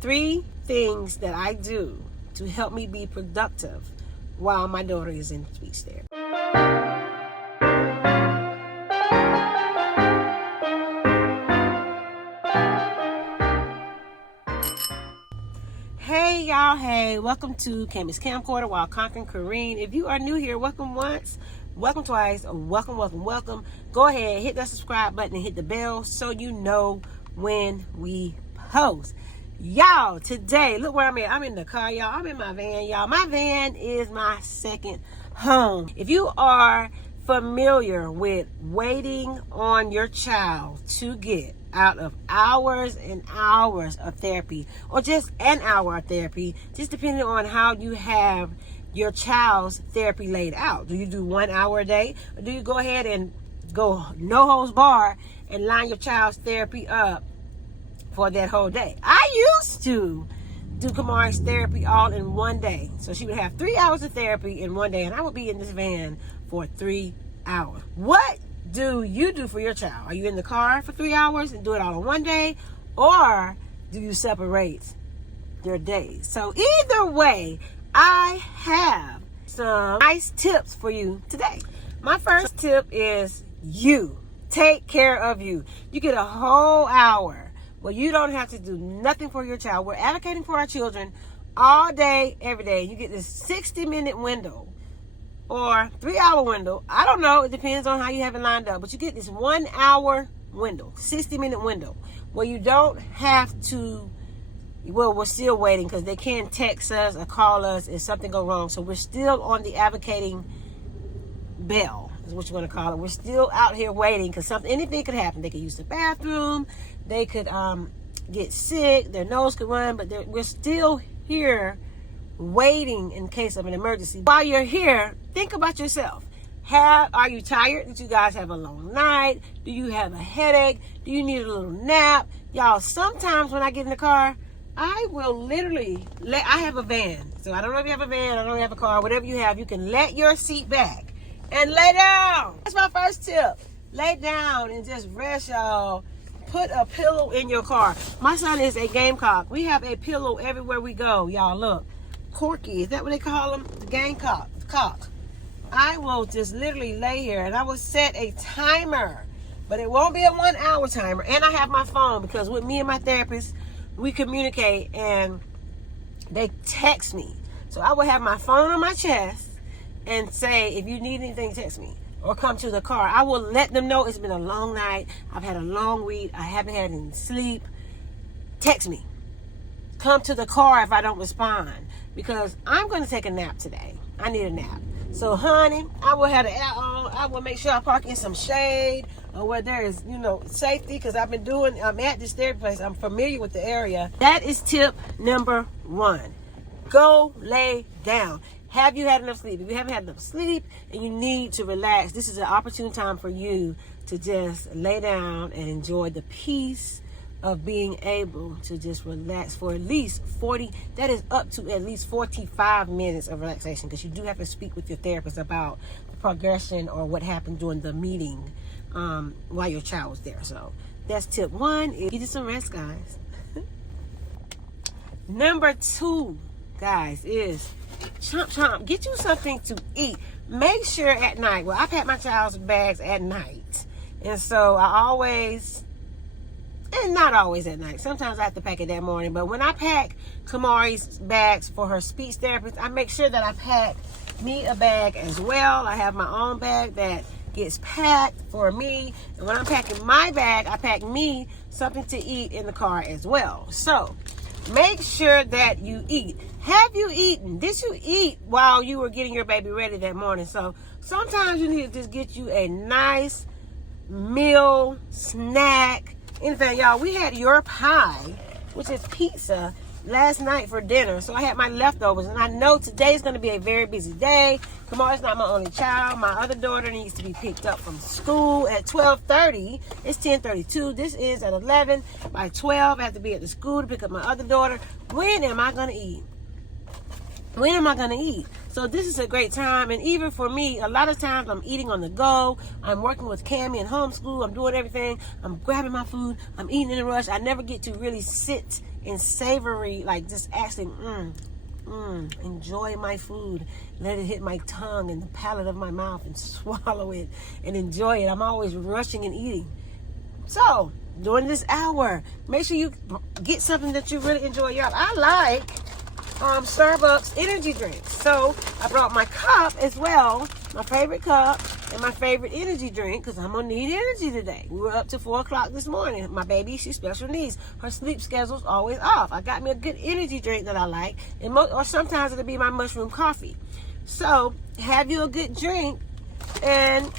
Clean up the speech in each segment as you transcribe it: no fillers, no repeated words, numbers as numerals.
3 things that I do to help me be productive while my daughter is in speech therapy. Hey y'all, hey, welcome to Cammy's Camcorder While Conquering Kareen. If you are new here, welcome once, welcome twice, welcome. Go ahead, hit that subscribe button and hit the bell so you know when we post. Y'all, today, look where I'm at. I'm in the car, y'all. I'm in my van, y'all. My van is my second home. If you are familiar with waiting on your child to get out of hours and hours of therapy, or just an hour of therapy, just depending on how you have your child's therapy laid out. Do you do 1 hour a day, or do you go ahead and go no holds bar and line your child's therapy up for that whole day? I used to do Kamari's therapy all in one day. So she would have 3 hours of therapy in one day, and I would be in this van for 3 hours. What do you do for your child? Are you in the car for 3 hours and do it all in one day, or do you separate your days? So either way, I have some nice tips for you today. My first tip is you take care of you. You get a whole hour where you don't have to do nothing for your child. We're advocating for our children all day, every day. You get this 60-minute window or 3-hour window. I don't know. It depends on how you have it lined up. But you get this 1 hour window, 60-minute window, where you don't have to, well, we're still waiting because they can't text us or call us if something go wrong. So we're still on the advocating bell, is what you want to call it. We're still out here waiting because anything could happen. They could use the bathroom. They could get sick. Their nose could run. But we're still here waiting in case of an emergency. While you're here, think about yourself. Are you tired? Did you guys have a long night? Do you have a headache? Do you need a little nap? Y'all, sometimes when I get in the car, I will literally I have a van. So I don't know if you have a van, I don't know if you have a car, whatever you have, you can let your seat back and lay down. That's my first tip. Lay down and just rest, y'all. Put a pillow in your car. My son is a gamecock. We have a pillow everywhere we go. Y'all, look. Corky, is that what they call him? The gamecock. I will just literally lay here and I will set a timer. But it won't be a 1 hour timer. And I have my phone because with me and my therapist, we communicate and they text me. So I will have my phone on my chest and say, if you need anything, text me. Or come to the car. I will let them know it's been a long night. I've had a long week. I haven't had any sleep. Text me. Come to the car if I don't respond. Because I'm going to take a nap today. I need a nap. So, honey, I will have the air on. I will make sure I park in some shade or where there is, safety. Because I'm at this therapy place. I'm familiar with the area. That is tip number 1. Go lay down. Have you had enough sleep? If you haven't had enough sleep and you need to relax, this is an opportune time for you to just lay down and enjoy the peace of being able to just relax for at least 40, that is up to at least 45 minutes of relaxation, because you do have to speak with your therapist about the progression or what happened during the meeting while your child was there. So that's tip 1, is get you some rest, guys. Number 2, guys, is chomp, get you something to eat. Make sure at night, well, I pack my child's bags at night, and so I always, and not always at night, sometimes I have to pack it that morning, but when I pack Kamari's bags for her speech therapist, I make sure that I pack me a bag as well. I have my own bag that gets packed for me, and when I'm packing my bag, I pack me something to eat in the car as well. So make sure that you eat. Have you eaten? Did you eat while you were getting your baby ready that morning? So sometimes you need to just get you a nice meal, snack. In fact, y'all, we had your pie, which is pizza, last night for dinner. So I had my leftovers, and I know today's going to be a very busy day. Kamari's not my only child. My other daughter needs to be picked up from school at 12:30. It's 10:32. This is at 11. By 12, I have to be at the school to pick up my other daughter. When am I going to eat? When am I going to eat? So this is a great time. And even for me, a lot of times I'm eating on the go. I'm working with Cammie in homeschool. I'm doing everything. I'm grabbing my food. I'm eating in a rush. I never get to really sit and savory, like just actually enjoy my food, let it hit my tongue and the palate of my mouth and swallow it and enjoy it. I'm always rushing and eating. So during this hour, make sure you get something that you really enjoy. Y'all, I like Starbucks energy drinks. So I brought my cup as well, my favorite cup and my favorite energy drink, because I'm gonna need energy today. We were up to 4 o'clock this morning. My baby, she's special needs. Her sleep schedule's always off. I got me a good energy drink that I like, and or sometimes it'll be my mushroom coffee. So have you a good drink, and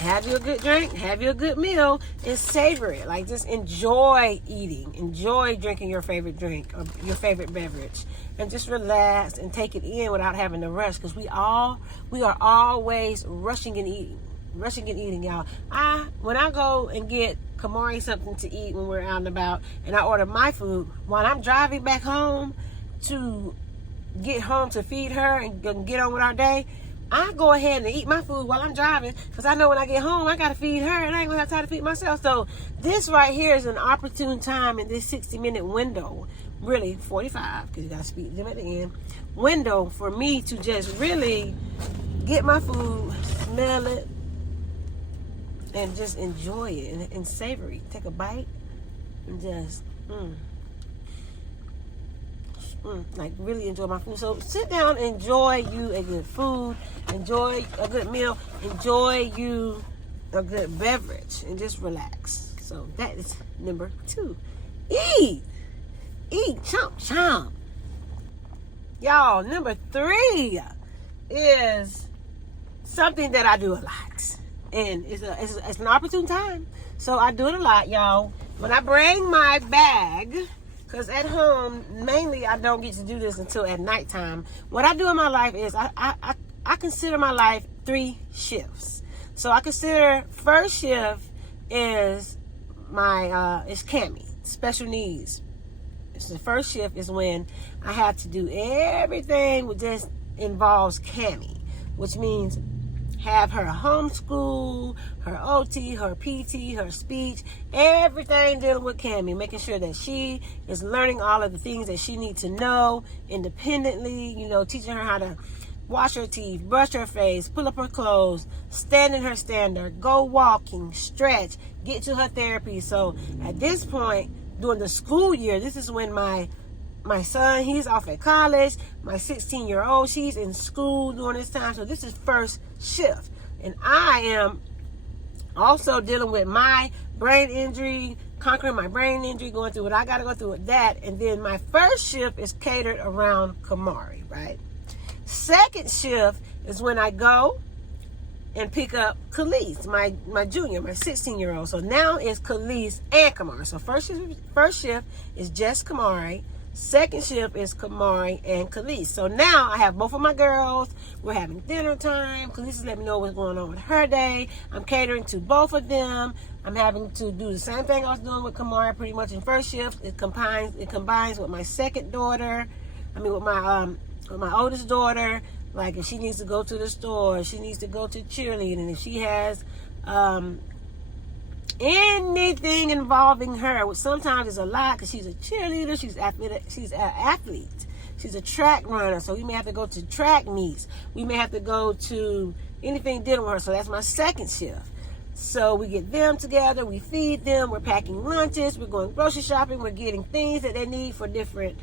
have you a good drink, have you a good meal, and savor it. Like, just enjoy eating, enjoy drinking your favorite drink or your favorite beverage, and just relax and take it in without having to rush, because we are always rushing and eating, y'all. When I go and get Kamari something to eat when we're out and about, and I order my food, while I'm driving back home to get home to feed her and get on with our day, I go ahead and eat my food while I'm driving, because I know when I get home, I got to feed her, and I ain't going to have time to feed myself. So this right here is an opportune time in this 60-minute window, really 45, because you got to speak to them at the end, window for me to just really get my food, smell it, and just enjoy it and savor it. Take a bite and just like really enjoy my food. So sit down, enjoy you a good food, enjoy a good meal, enjoy you a good beverage, and just relax. So that is number 2. Eat, chomp, chomp. Y'all, number 3 is something that I do a lot, and it's an opportune time. So I do it a lot, y'all. When I bring my bag, because at home, mainly I don't get to do this until at nighttime. What I do in my life is I consider my life 3 shifts. So I consider first shift is is Cammie, special needs. So the first shift is when I have to do everything that just involves Cammie, which means have her homeschool, her OT, her PT, her speech, everything dealing with Cammie, making sure that she is learning all of the things that she needs to know independently, teaching her how to wash her teeth, brush her face, pull up her clothes, stand in her stander, go walking, stretch, get to her therapy. So at this point, during the school year, this is when my son, he's off at college. My 16-year-old, she's in school during this time. So this is first shift. And I am also dealing with my brain injury, conquering my brain injury, going through what I got to go through with that. And then my first shift is catered around Kamari, right? Second shift is when I go and pick up Khalees, my junior, my 16-year-old. So now it's Khalees and Kamari. So first shift is just Kamari. Second shift is Kamari and Khalees. So now I have both of my girls. We're having dinner time. Khalees is letting me know what's going on with her day. I'm catering to both of them. I'm having to do the same thing I was doing with Kamari pretty much in first shift. It combines with my second daughter. With my oldest daughter. Like if she needs to go to the store, she needs to go to cheerleading, if she has anything involving her, which sometimes is a lot because she's a cheerleader, she's an athlete, she's a track runner, so we may have to go to track meets, we may have to go to anything dealing with her. So that's my second shift. So we get them together, we feed them, we're packing lunches, we're going grocery shopping, we're getting things that they need for different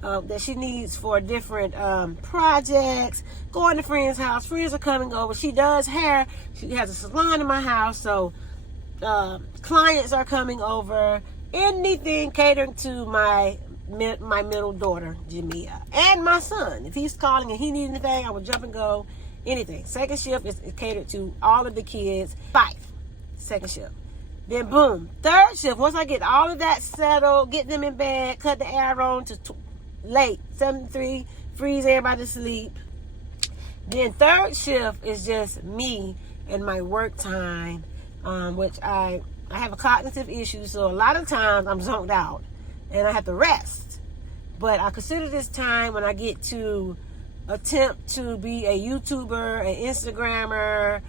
that she needs for different projects, going to friends' house. Friends are coming over. She does hair. She has a salon in my house, so clients are coming over. Anything catering to my middle daughter, Jamia, and my son. If he's calling and he needs anything, I will jump and go. Anything. Second shift is catered to all of the kids. 5. Second shift. Then boom. Third shift, once I get all of that settled, get them in bed, cut the air on to late, 7-3, freeze everybody to sleep. Then third shift is just me and my work time, which I have a cognitive issue, so a lot of times I'm zoned out and I have to rest. But I consider this time when I get to attempt to be a YouTuber, an Instagrammer,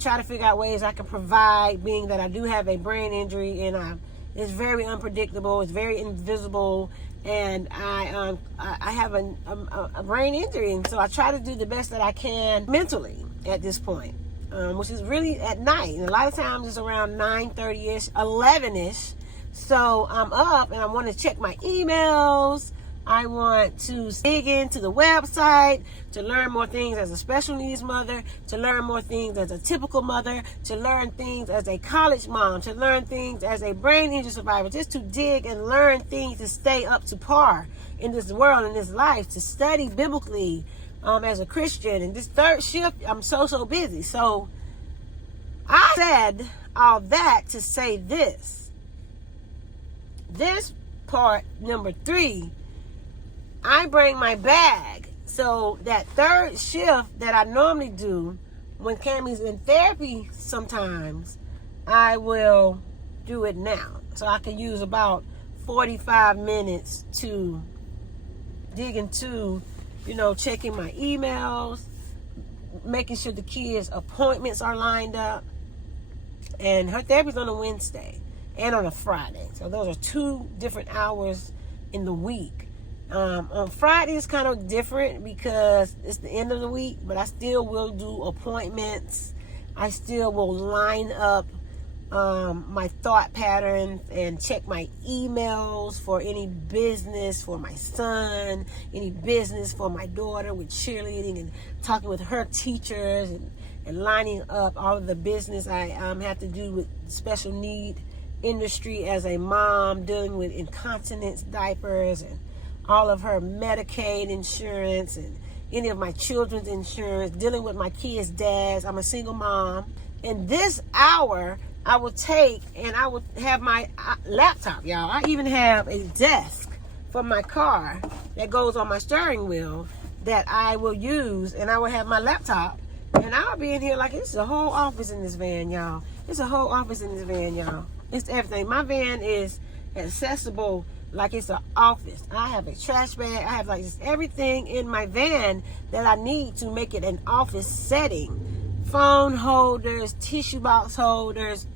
try to figure out ways I can provide, being that I do have a brain injury and it's very unpredictable, it's very invisible, and I have a brain injury, and so I try to do the best that I can mentally at this point, which is really at night, and a lot of times it's around 9:30ish, 11ish. So I'm up and I want to check my emails. I want to dig into the website to learn more things as a special needs mother, to learn more things as a typical mother, to learn things as a college mom, to learn things as a brain injury survivor, just to dig and learn things to stay up to par in this world, in this life, to study biblically as a Christian. And this third shift, I'm so busy. So I said all that to say this. This part, number 3, I bring my bag. So that third shift that I normally do when Cammy's in therapy, sometimes I will do it now. So I can use about 45 minutes to dig into, checking my emails, making sure the kids' appointments are lined up. And her therapy's on a Wednesday and on a Friday. So those are 2 different hours in the week. On Friday it's kind of different because it's the end of the week, but I still will do appointments. I still will line up my thought patterns and check my emails for any business for my son, any business for my daughter with cheerleading, and talking with her teachers and lining up all of the business I have to do with special need industry as a mom, dealing with incontinence diapers and all of her Medicaid insurance and any of my children's insurance, dealing with my kids' dads. I'm a single mom. And this hour I will take and I will have my laptop, y'all. I even have a desk for my car that goes on my steering wheel that I will use, and I will have my laptop, and I'll be in here like it's a whole office in this van, y'all. It's a whole office in this van, y'all. It's everything. My van is accessible like it's an office. I have a trash bag. I have like just everything in my van that I need to make it an office setting. Phone holders, tissue box holders,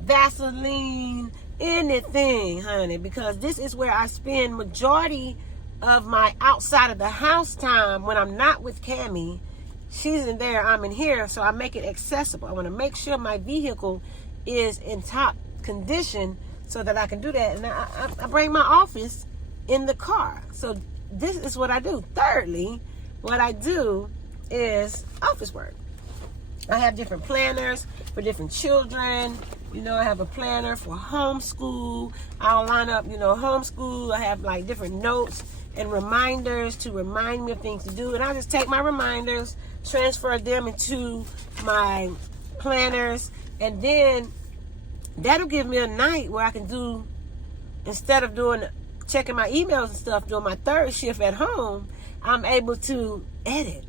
Vaseline, anything, honey, because this is where I spend majority of my outside of the house time when I'm not with Cammy. She's in there, I'm in here, so I make it accessible. I want to make sure my vehicle is in top condition so that I can do that. And I bring my office in the car. So this is what I do. Thirdly, what I do is office work. I have different planners for different children. I have a planner for homeschool. I'll line up, homeschool. I have like different notes and reminders to remind me of things to do. And I just take my reminders, transfer them into my planners, and then that'll give me a night where I can do, instead of checking my emails and stuff, doing my third shift at home, I'm able to edit,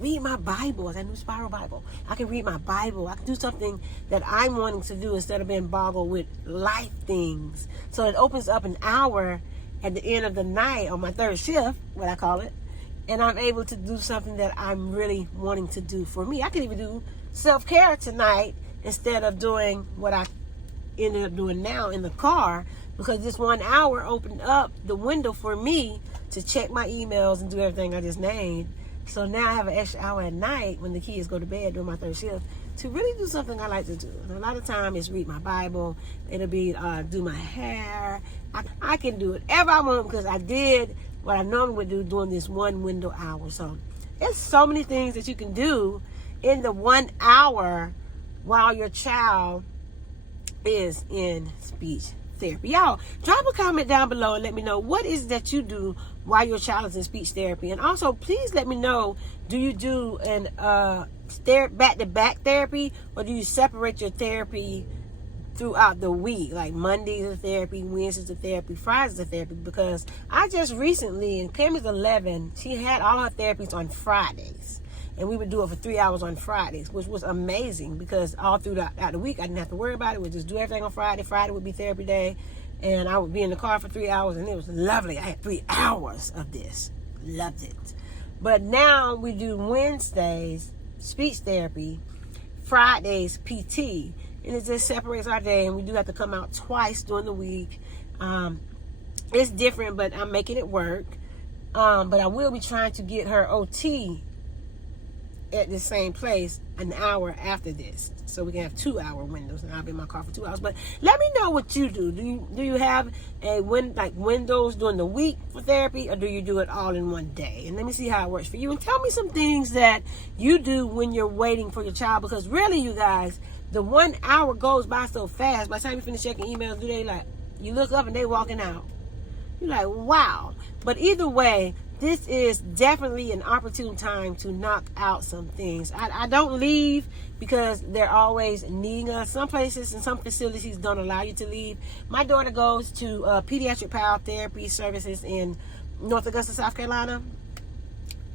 read my Bible, that new Spiral Bible. I can read my Bible. I can do something that I'm wanting to do instead of being boggled with life things. So it opens up an hour at the end of the night on my third shift, what I call it, and I'm able to do something that I'm really wanting to do for me. I can even do self-care tonight instead of doing what I ended up doing now in the car, because this 1 hour opened up the window for me to check my emails and do everything I just named. So now I have an extra hour at night when the kids go to bed during my third shift to really do something I like to do. And a lot of time it's read my Bible. It'll be do my hair. I can do whatever I want because I did what I normally would do during this 1 window hour. So there's so many things that you can do in the 1 hour while your child is in speech therapy. Y'all, drop a comment down below and let me know what is that you do while your child is in speech therapy. And also, please let me know, do you do an back-to-back therapy, or do you separate your therapy throughout the week? Like Mondays is therapy, Wednesdays is therapy, Fridays is therapy. Because I just recently, and Cammy's 11, she had all her therapies on Fridays. And we would do it for 3 hours on Fridays, which was amazing because all throughout the week, I didn't have to worry about it. We'd just do everything on Friday. Friday would be therapy day. And I would be in the car for 3 hours, and it was lovely. I had 3 hours of this. Loved it. But now we do Wednesdays speech therapy, Fridays PT, and it just separates our day, and we do have to come out twice during the week. It's different, but I'm making it work. But I will be trying to get her OT at the same place an hour after this, so we can have 2-hour windows, and I'll be in my car for 2 hours. But let me know what you do. Do you have windows during the week for therapy, or do you do it all in one day? And let me see how it works for you, and tell me some things that you do when you're waiting for your child, because really, you guys, the 1 hour goes by so fast. By the time you finish checking emails, you look up and they walking out. You're like, wow. But either way, this is definitely an opportune time to knock out some things. I don't leave because they're always needing us. Some places and some facilities don't allow you to leave. My daughter goes to pediatric power therapy services in North Augusta, South Carolina.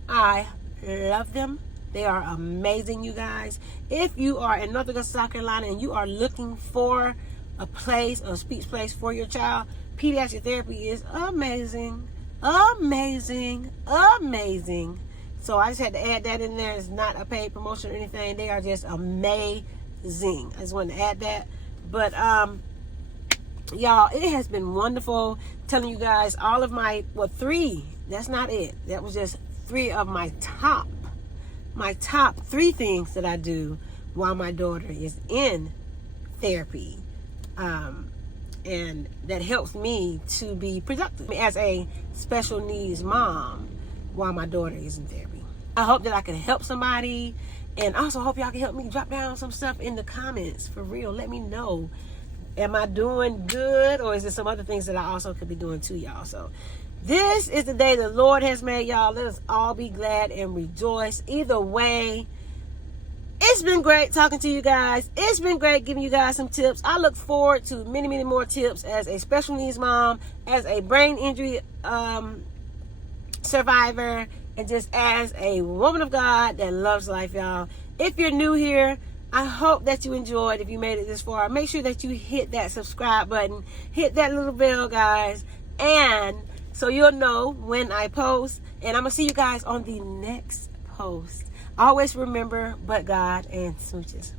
I love them. They are amazing, you guys. If you are in North Augusta, South Carolina, and you are looking for a speech place for your child, pediatric therapy is amazing. Amazing. So I just had to add that in there. It's not a paid promotion or anything. They are just amazing. I just wanted to add that. But y'all, it has been wonderful telling you guys all of my, well, 3. That's not it. That was just 3 of my top 3 things that I do while my daughter is in therapy. And that helps me to be productive as a special needs mom while my daughter is in therapy. I hope that I can help somebody, and also hope y'all can help me drop down some stuff in the comments. For real, let me know. Am I doing good, or is there some other things that I also could be doing too, y'all? So this is the day the Lord has made, y'all. Let us all be glad and rejoice. Either way, it's been great talking to you guys. It's been great giving you guys some tips. I look forward to many, many more tips as a special needs mom, as a brain injury survivor, and just as a woman of God that loves life, y'all. If you're new here, I hope that you enjoyed. If you made it this far, make sure that you hit that subscribe button. Hit that little bell, guys. And so you'll know when I post. And I'm going to see you guys on the next post. Always remember, but God and smooches.